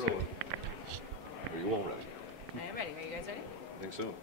rolling. Are you all ready? I am ready. Are you guys ready? I think so.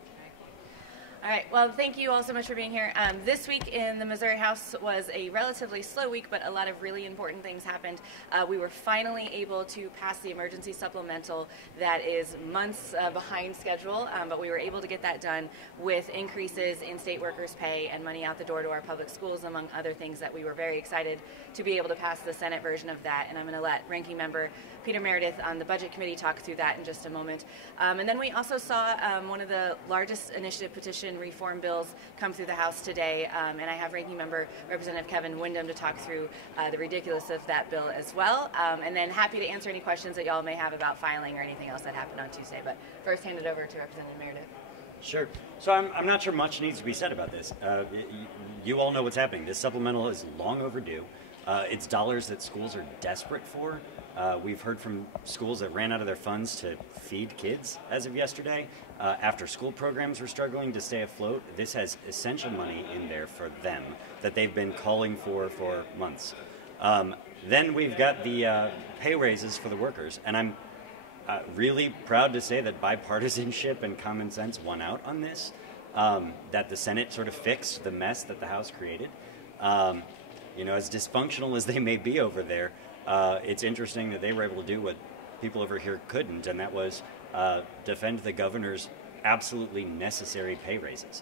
All right. Well, thank you all so much for being here. This week in the Missouri House was a relatively slow week, but a lot of really important things happened. We were finally able to pass the emergency supplemental that is months behind schedule, but we were able to get that done with increases in state workers' pay and money out the door to our public schools, among other things that we were very excited to be able to pass the Senate version of that. And I'm going to let Ranking Member Peter Meredith on the Budget Committee talk through that in just a moment. And then we also saw one of the largest initiative petition reform bills come through the House today, and I have Ranking Member Representative Kevin Windham to talk through the ridiculous of that bill as well, and then happy to answer any questions that y'all may have about filing or anything else that happened on Tuesday. But first, hand it over to Representative Meredith. Sure. So I'm not sure much needs to be said about this. You all know what's happening. This supplemental is long overdue. It's dollars that schools are desperate for. We've heard from schools that ran out of their funds to feed kids as of yesterday. After school programs were struggling to stay afloat, this has essential money in there for them that they've been calling for months. Then we've got the pay raises for the workers, and I'm really proud to say that bipartisanship and common sense won out on this, that the Senate sort of fixed the mess that the House created. You know, as dysfunctional as they may be over there, it's interesting that they were able to do what people over here couldn't, and that was defend the governor's absolutely necessary pay raises.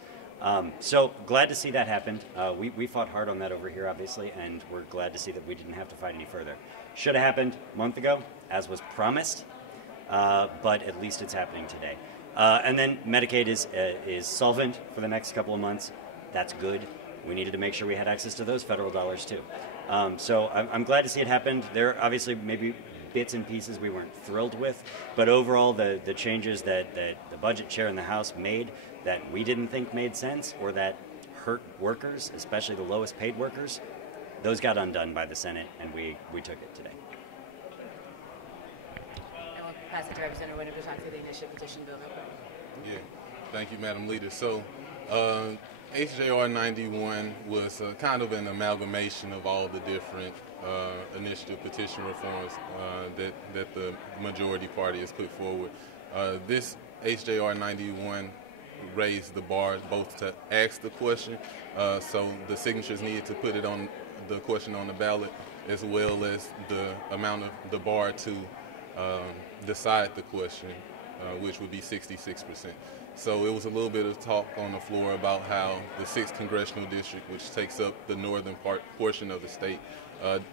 So glad to see that happened. We fought hard on that over here, obviously, and we're glad to see that we didn't have to fight any further. Should have happened a month ago, as was promised, but at least it's happening today. And then Medicaid is solvent for the next couple of months. That's good. We needed to make sure we had access to those federal dollars too. So I'm glad to see it happened. There are obviously maybe bits and pieces we weren't thrilled with, but overall the changes that the budget chair in the House made that we didn't think made sense or that hurt workers, especially the lowest paid workers, those got undone by the Senate, and we took it today. And we'll pass it to Representative Windham to talk through the initiative petition bill real quick. Yeah, thank you, Madam Leader. So HJR 91 was kind of an amalgamation of all the different initiative petition reforms that the majority party has put forward. This HJR 91 raised the bar both to ask the question, so the signatures needed to put it on the question on the ballot, as well as the amount of the bar to decide the question, which would be 66%. So it was a little bit of talk on the floor about how the 6th Congressional District, which takes up the northern portion of the state,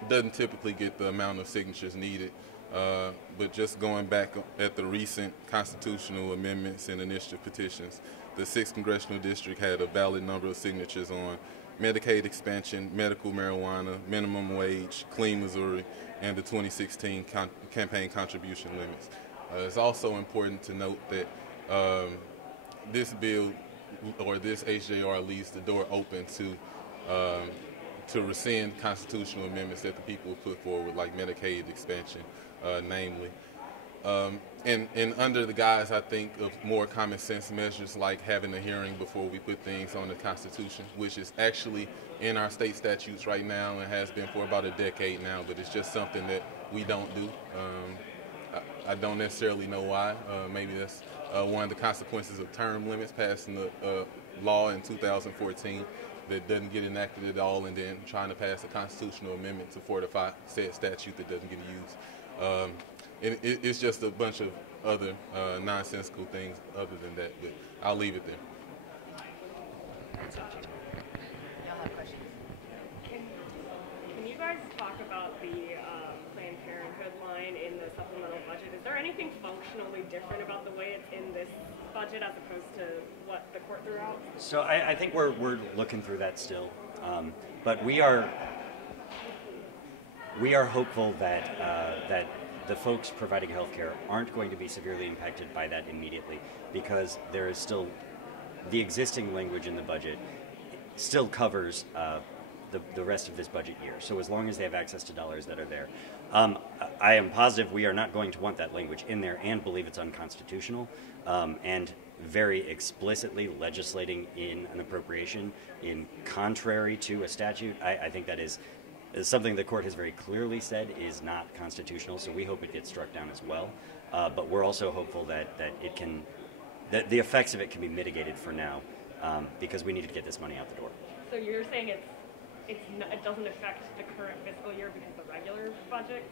doesn't typically get the amount of signatures needed. But just going back at the recent constitutional amendments and initiative petitions, the 6th Congressional District had a valid number of signatures on Medicaid expansion, medical marijuana, minimum wage, Clean Missouri, and the 2016 campaign contribution limits. It's also important to note that this bill, or this HJR, leaves the door open to rescind constitutional amendments that the people put forward, like Medicaid expansion, namely. And under the guise, I think, of more common sense measures like having a hearing before we put things on the Constitution, which is actually in our state statutes right now and has been for about a decade now, but it's just something that we don't do. I don't necessarily know why. Maybe that's one of the consequences of term limits, passing the law in 2014 that doesn't get enacted at all, and then trying to pass a constitutional amendment to fortify said statute that doesn't get used. And it's just a bunch of other nonsensical things other than that, but I'll leave it there. Y'all have questions? Can you guys talk about the Planned Parenthood line in the supplemental budget? Is there anything functionally different about the way it's in this budget as opposed to what the court threw out? So I think we're looking through that still, but we are hopeful that that the folks providing health care aren't going to be severely impacted by that immediately, because there is still the existing language in the budget still covers the rest of this budget year. So as long as they have access to dollars that are there, I am positive we are not going to want that language in there and believe it's unconstitutional, and very explicitly legislating in an appropriation in contrary to a statute. I think that is It's something the court has very clearly said is not constitutional, so we hope it gets struck down as well. But we're also hopeful that the effects of it can be mitigated for now, because we need to get this money out the door. So you're saying it doesn't affect the current fiscal year because the regular budget?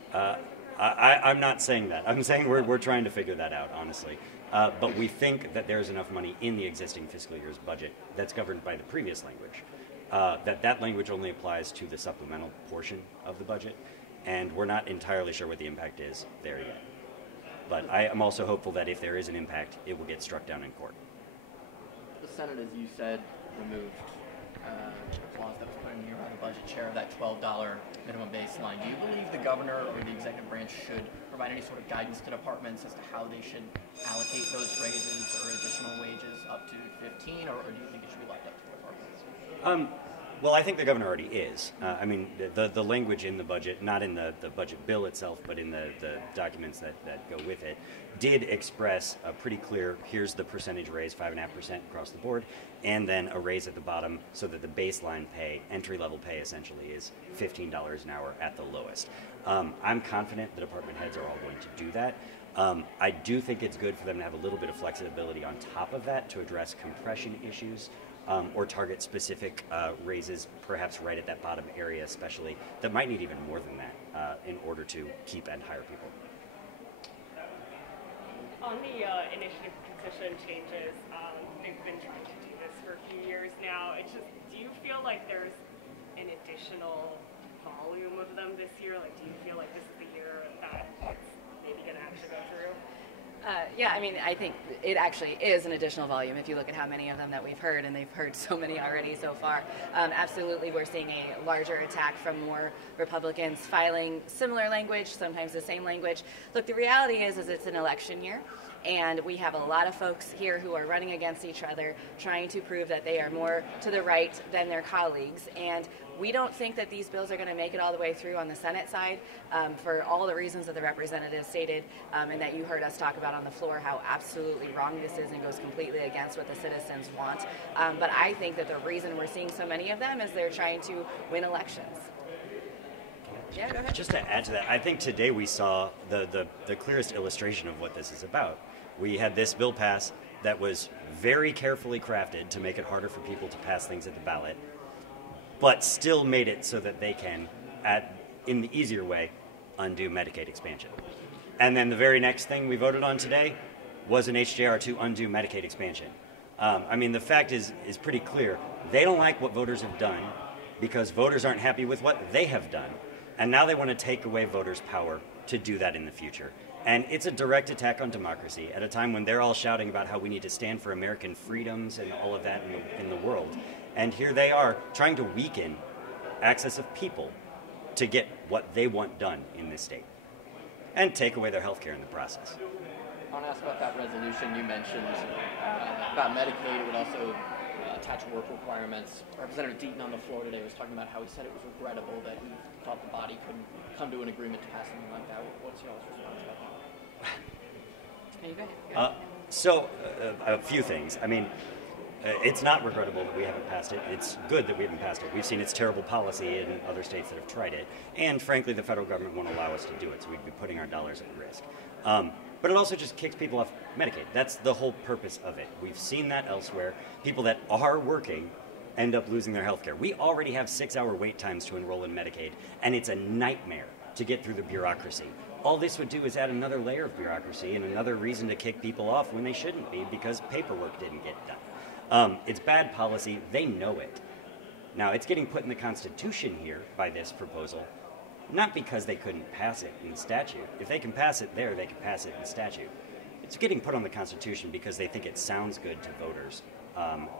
I'm not saying that. I'm saying we're trying to figure that out, honestly. But we think that there's enough money in the existing fiscal year's budget that's governed by the previous language, that language only applies to the supplemental portion of the budget, and we're not entirely sure what the impact is there yet. But I am also hopeful that if there is an impact, it will get struck down in court. The Senate, as you said, removed a clause that was put in here by the budget chair of that $12 minimum baseline. Do you believe the governor or the executive branch should provide any sort of guidance to departments as to how they should allocate those raises or additional wages up to 15, or do you think it should be left up to departments? Well, I think the governor already is. I mean, the language in the budget, not in the budget bill itself, but in the documents that go with it, did express a pretty clear, here's the percentage raise, 5.5% across the board, and then a raise at the bottom so that the baseline pay, entry-level pay essentially, is $15 an hour at the lowest. I'm confident the department heads are all going to do that. I do think it's good for them to have a little bit of flexibility on top of that to address compression issues, or target specific raises, perhaps right at that bottom area especially, that might need even more than that in order to keep and hire people. On the initiative petition changes, they've been trying to do this for a few years now. It's just, do you feel like there's an additional volume of them this year? Like, do you feel like this is the year that it's maybe going to actually go through? Yeah, I mean, I think it actually is an additional volume if you look at how many of them that we've heard, and they've heard so many already so far. Absolutely, we're seeing a larger attack from more Republicans filing similar language, sometimes the same language. Look, the reality is it's an election year, and we have a lot of folks here who are running against each other, trying to prove that they are more to the right than their colleagues, and we don't think that these bills are going to make it all the way through on the Senate side for all the reasons that the representative stated and that you heard us talk about on the floor, how absolutely wrong this is and goes completely against what the citizens want. But I think that the reason we're seeing so many of them is they're trying to win elections. Yeah, go ahead. Just to add to that, I think today we saw the clearest illustration of what this is about. We had this bill pass that was very carefully crafted to make it harder for people to pass things at the ballot, but still made it so that they can, in the easier way, undo Medicaid expansion. And then the very next thing we voted on today was an HJR to undo Medicaid expansion. I mean, the fact is pretty clear. They don't like what voters have done because voters aren't happy with what they have done. And now they want to take away voters' power to do that in the future. And it's a direct attack on democracy at a time when they're all shouting about how we need to stand for American freedoms and all of that in the world. And here they are trying to weaken access of people to get what they want done in this state and take away their health care in the process. I want to ask about that resolution you mentioned about Medicaid. It would also attach work requirements. Representative Deaton on the floor today was talking about how he said it was regrettable that he thought the body couldn't come to an agreement to pass something like that. What's y'all's response to that? A few things. I mean, it's not regrettable that we haven't passed it. It's good that we haven't passed it. We've seen its terrible policy in other states that have tried it. And frankly, the federal government won't allow us to do it, so we'd be putting our dollars at risk. But it also just kicks people off Medicaid. That's the whole purpose of it. We've seen that elsewhere. People that are working end up losing their health care. We already have 6-hour wait times to enroll in Medicaid, and it's a nightmare to get through the bureaucracy. All this would do is add another layer of bureaucracy and another reason to kick people off when they shouldn't be because paperwork didn't get done. It's bad policy. They know it. Now, it's getting put in the Constitution here by this proposal, not because they couldn't pass it in the statute. If they can pass it there, they can pass it in the statute. It's getting put on the Constitution because they think it sounds good to voters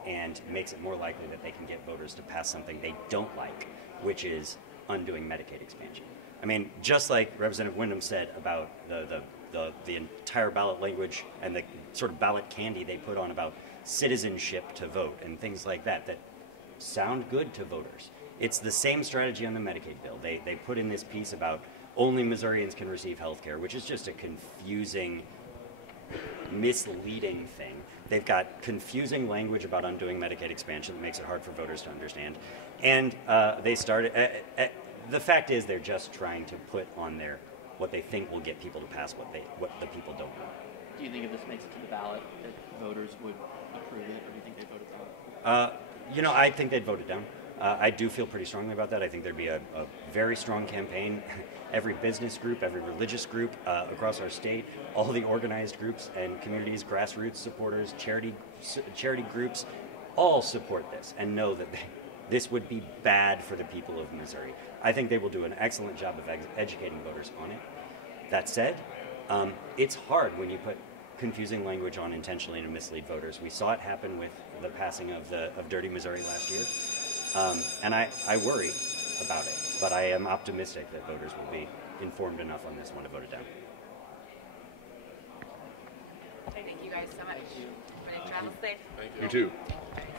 and makes it more likely that they can get voters to pass something they don't like, which is undoing Medicaid expansion. I mean, just like Representative Windham said about the entire ballot language and the sort of ballot candy they put on about citizenship to vote and things like that that sound good to voters. It's the same strategy on the Medicaid bill. They put in this piece about only Missourians can receive health care, which is just a confusing, misleading thing. They've got confusing language about undoing Medicaid expansion that makes it hard for voters to understand. And they started... the fact is they're just trying to put on there what they think will get people to pass what the people don't want. Do you think if this makes it to the ballot that voters would approve it, or do you think they'd vote it down? I think they'd vote it down. I do feel pretty strongly about that. I think there'd be a very strong campaign. Every business group, every religious group across our state, all the organized groups and communities, grassroots supporters, charity groups, all support this and know that this would be bad for the people of Missouri. I think they will do an excellent job of educating voters on it. That said, it's hard when you put confusing language on intentionally to mislead voters. We saw it happen with the passing of Dirty Missouri last year, and I worry about it. But I am optimistic that voters will be informed enough on this one to vote it down. Thank you guys so much. Travel safe. Thank you. You too. All right.